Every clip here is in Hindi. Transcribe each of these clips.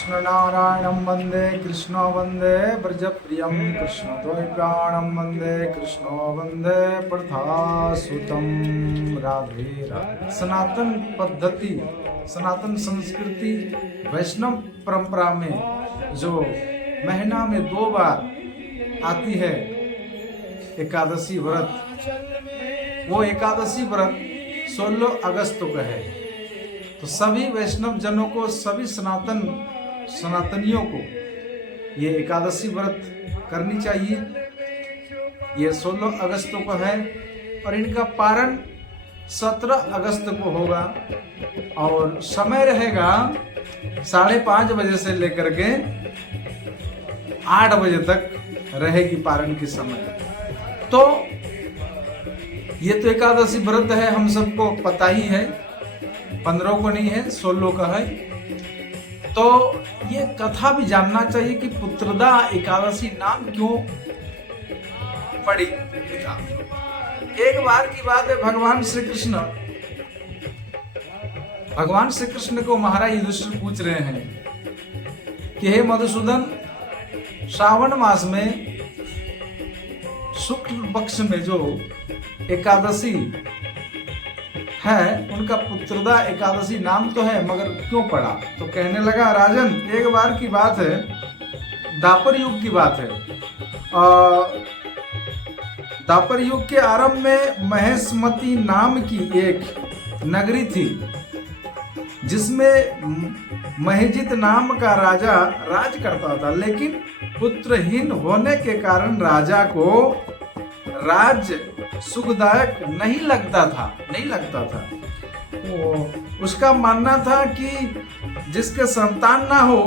कृष्ण नारायणं वंदे कृष्ण वंदे ब्रजप्रियं कृष्ण द्वैपायनं वंदे कृष्ण वंदे प्रथासुतं राधे राधे। सनातन पद्धति, सनातन संस्कृति, वैष्णव परंपरा में जो महीना में 2 बार आती है एकादशी व्रत, वो एकादशी व्रत 16 अगस्त को है। तो सभी वैष्णव जनों को, सभी सनातनियों को ये एकादशी व्रत करनी चाहिए। ये 16 अगस्त को है और इनका पारण 17 अगस्त को होगा और समय रहेगा 5:30 बजे से लेकर के 8 बजे तक रहेगी पारण की समय। तो ये तो एकादशी व्रत है, हम सबको पता ही है, 15 को नहीं है, 16 का है। तो ये कथा भी जानना चाहिए कि पुत्रदा एकादशी नाम क्यों पड़ी। एक बार की बात है, भगवान श्री कृष्ण को महाराज युधिष्ठिर पूछ रहे हैं कि हे मधुसूदन, श्रावण मास में शुक्ल पक्ष में जो एकादशी है उनका पुत्रदा एकादशी नाम तो है, मगर क्यों पड़ा? तो कहने लगा, राजन एक बार की बात है, द्वापर युग की बात है। द्वापर युग के आरंभ में महेशमती नाम की एक नगरी थी जिसमें महेजित नाम का राजा राज करता था, लेकिन पुत्रहीन होने के कारण राजा को राज सुखदायक नहीं लगता था। उसका मानना था कि जिसके संतान ना हो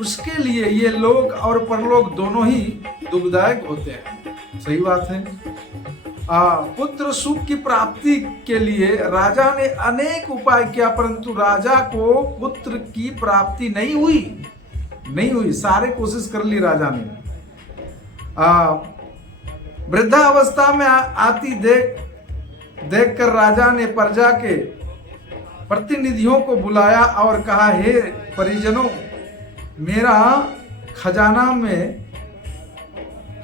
उसके लिए ये लोक और परलोक दोनों ही दुखदायक होते हैं। सही बात है। पुत्र सुख की प्राप्ति के लिए राजा ने अनेक उपाय किया, परंतु राजा को पुत्र की प्राप्ति नहीं हुई। सारे कोशिश कर ली राजा ने। वृद्धावस्था में आती देख कर राजा ने प्रजा के प्रतिनिधियों को बुलाया और कहा, हे परिजनों, मेरा खजाना में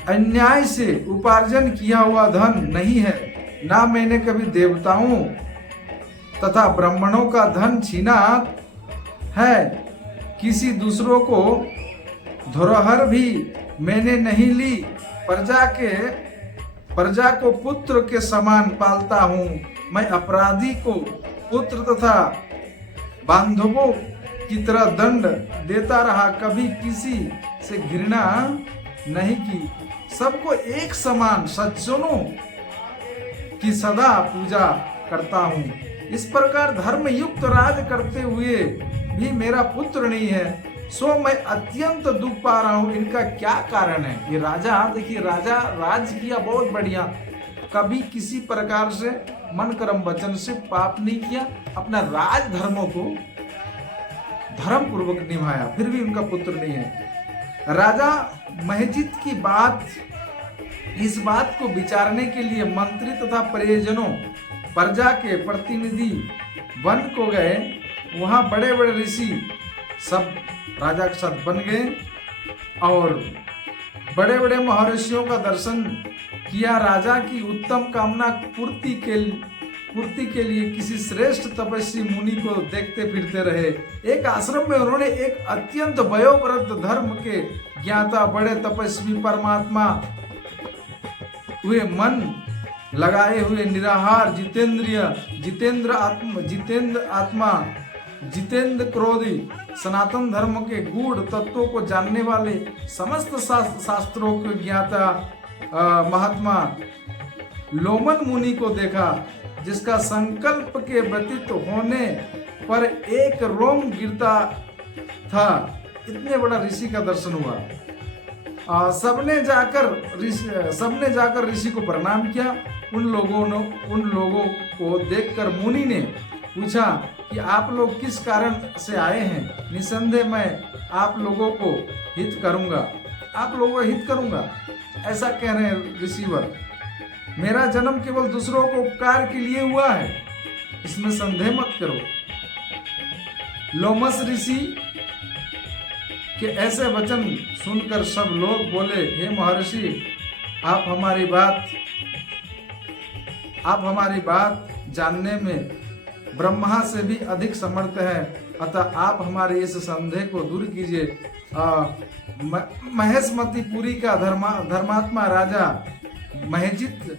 अन्याय से उपार्जन किया हुआ धन नहीं है, ना मैंने कभी देवताओं तथा ब्राह्मणों का धन छीना है। किसी दूसरों को धरोहर भी मैंने नहीं ली। प्रजा को पुत्र के समान पालता हूँ। मैं अपराधी को पुत्र तथा बांधवों की तरह दंड देता रहा, कभी किसी से घृणा नहीं की। सबको एक समान सज्जनों की सदा पूजा करता हूँ। इस प्रकार धर्म युक्त राज करते हुए भी मेरा पुत्र नहीं है, सो मैं अत्यंत दुख पा रहा हूँ। इनका क्या कारण है? ये राजा, देखिए, राजा राज किया बहुत बढ़िया, कभी किसी प्रकार से मन कर्म वचन से पाप नहीं किया, अपना राज धर्मों को धर्म पूर्वक निभाया, फिर भी उनका पुत्र नहीं है। राजा महजित की इस बात को विचारने के लिए मंत्री तथा परिजनों, प्रजा के प्रतिनिधि वन को गए। वहां बड़े बड़े ऋषि सब राजा के साथ बन गए और बड़े बड़े महर्षियों का दर्शन किया। राजा की उत्तम कामना पूर्ति के लिए किसी श्रेष्ठ तपस्वी मुनि को देखते फिरते रहे। एक आश्रम में उन्होंने एक अत्यंत वयोवृद्ध धर्म के ज्ञाता, बड़े तपस्वी, परमात्मा हुए, मन लगाए हुए, निराहार, जितेंद्र क्रोधी, सनातन धर्म के गूढ़ तत्वों को जानने वाले, समस्त शास्त्रों के ज्ञाता महात्मा लोमन मुनि को देखा, जिसका संकल्प के व्यतीत होने पर एक रोम गिरता था। इतने बड़ा ऋषि का दर्शन हुआ। सबने जाकर ऋषि को प्रणाम किया। उन लोगों को देखकर मुनि ने पूछा कि आप लोग किस कारण से आए हैं? निसंदेह मैं आप लोगों को हित करूंगा, ऐसा कह रहे हैं ऋषिवर। मेरा जन्म केवल दूसरों को उपकार के लिए हुआ है, इसमें संदेह मत करो। लोमस ऋषि कि ऐसे वचन सुनकर सब लोग बोले, हे महर्षि, आप हमारी बात जानने में ब्रह्मा से भी अधिक समर्थ है, अतः आप हमारे इस संदेह को दूर कीजिए। महेशमतीपुरी का धर्मात्मा राजा महेजित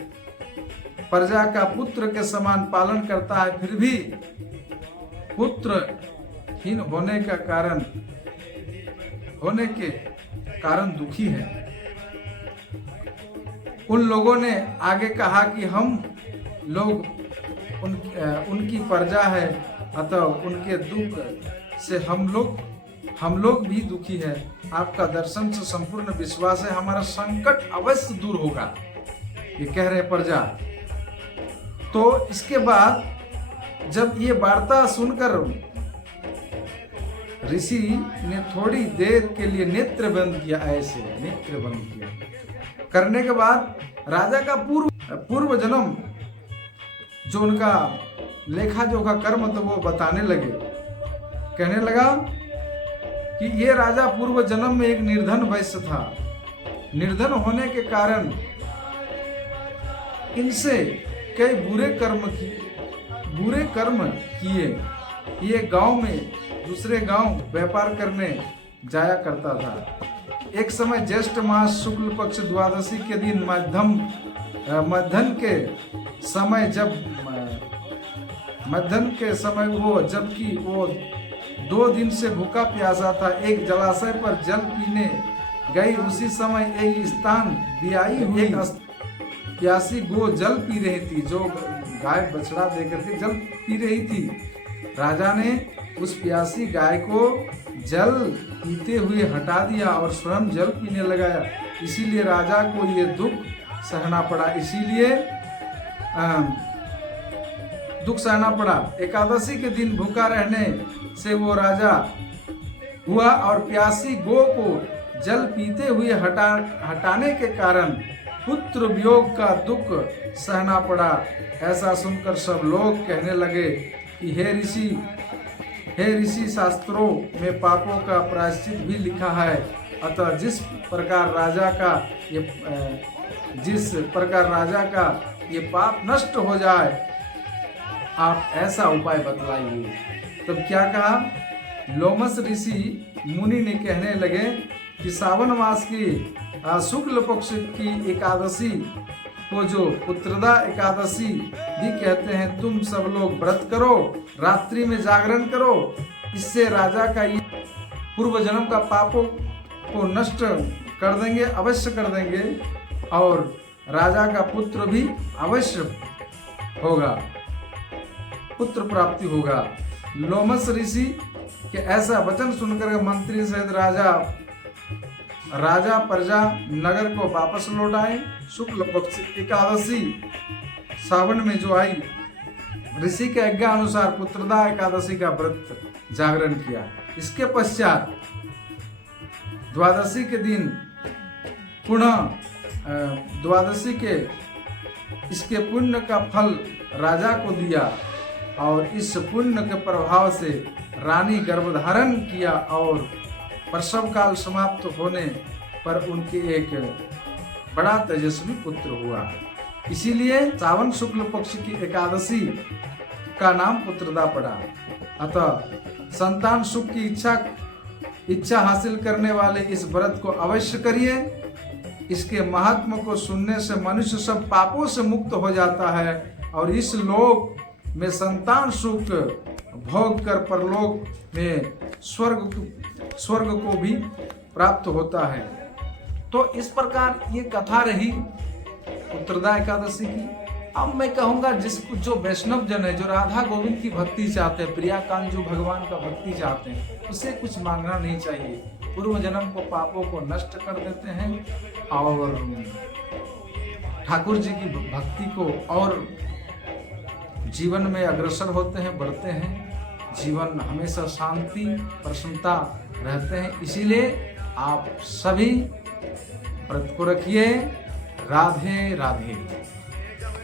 प्रजा का पुत्र के समान पालन करता है, फिर भी पुत्रहीन होने के कारण दुखी है। उन लोगों ने आगे कहा कि हम लोग उनकी प्रजा है, अतः उनके दुख से हम लोग भी दुखी है। आपका दर्शन से संपूर्ण विश्वास है, हमारा संकट अवश्य दूर होगा, ये कह रहे प्रजा। तो इसके बाद जब ये वार्ता सुनकर ऋषि ने थोड़ी देर के लिए नेत्र बंद किया, ऐसे नेत्र बंद किया करने के बाद राजा का पूर्व जन्म जो उनका लेखा जोखा कर्म तो वो बताने लगे। कहने लगा कि ये राजा पूर्व जन्म में एक निर्धन वैश्य था। निर्धन होने के कारण इनसे कई बुरे कर्म किए। ये गांव में दूसरे गांव व्यापार करने जाया करता था। एक समय ज्येष्ठ मास शुक्ल पक्ष द्वादशी के दिन मध्याह्न के समय वो, जबकि वो 2 दिन से भूखा प्यासा था, एक जलाशय पर जल पीने गई। उसी समय एक स्थान बियाई हुई एक प्यासी गो जल पी रही थी, जो गाय बछड़ा देकर के जल पी रही थी। राजा ने उस प्यासी गाय को जल पीते हुए हटा दिया और स्वयं जल पीने लगाया। इसीलिए राजा को ये दुख सहना पड़ा। एकादशी के दिन भूखा रहने से वो राजा हुआ और प्यासी गो को जल पीते हुए हटाने के कारण पुत्र वियोग का दुख सहना पड़ा। ऐसा सुनकर सब लोग कहने लगे कि हे ऋषि, शास्त्रों में पापों का प्रायश्चित भी लिखा है, अतः जिस प्रकार राजा का ये पाप नष्ट हो जाए, आप ऐसा उपाय बतलाइए। तब क्या कहा? लोमस ऋषि मुनि ने कहने लगे कि सावन मास की शुक्ल पक्ष की एकादशी को जो पुत्रदा एकादशी भी कहते हैं, तुम सब लोग व्रत करो, रात्रि में जागरण करो। इससे राजा का ये पूर्व जन्म का पापों को नष्ट कर देंगे, अवश्य कर देंगे, और राजा का पुत्र भी अवश्य होगा, पुत्र प्राप्ति होगा। लोमस ऋषि के ऐसा वचन सुनकर मंत्री सहित राजा प्रजा नगर को वापस लौट आए। शुक्ल पक्ष एकादशी सावन में जो आई, ऋषि के आज्ञा अनुसार पुत्रदा एकादशी का व्रत जागरण किया। इसके पश्चात द्वादशी के दिन पुनः द्वादशी के इसके पुण्य का फल राजा को दिया, और इस पुण्य के प्रभाव से रानी गर्भधारण किया और प्रसव काल समाप्त होने पर उनके एक बड़ा तेजस्वी पुत्र हुआ। इसीलिए सावन शुक्ल पक्ष की एकादशी का नाम पुत्रदा पड़ा। अतः संतान सुख की इच्छा हासिल करने वाले इस व्रत को अवश्य करिए। इसके महात्म को सुनने से मनुष्य सब पापों से मुक्त हो जाता है और इस लोक में संतान सुख भोग कर परलोक में स्वर्ग को भी प्राप्त होता है। तो इस प्रकार ये कथा रही पुत्रदा एकादशी की। अब मैं कहूँगा जो वैष्णव जन है, जो राधा गोविंद की भक्ति चाहते हैं, प्रिया कांजू भगवान का भक्ति चाहते हैं, उसे कुछ मांगना नहीं चाहिए। पूर्व जन्म को पापों को नष्ट कर देते हैं और ठाकुर जी की भक्ति को और जीवन में अग्रसर होते हैं, बढ़ते हैं। जीवन हमेशा शांति प्रसन्नता रहते हैं। इसीलिए आप सभी व्रत को रखिए। राधे राधे।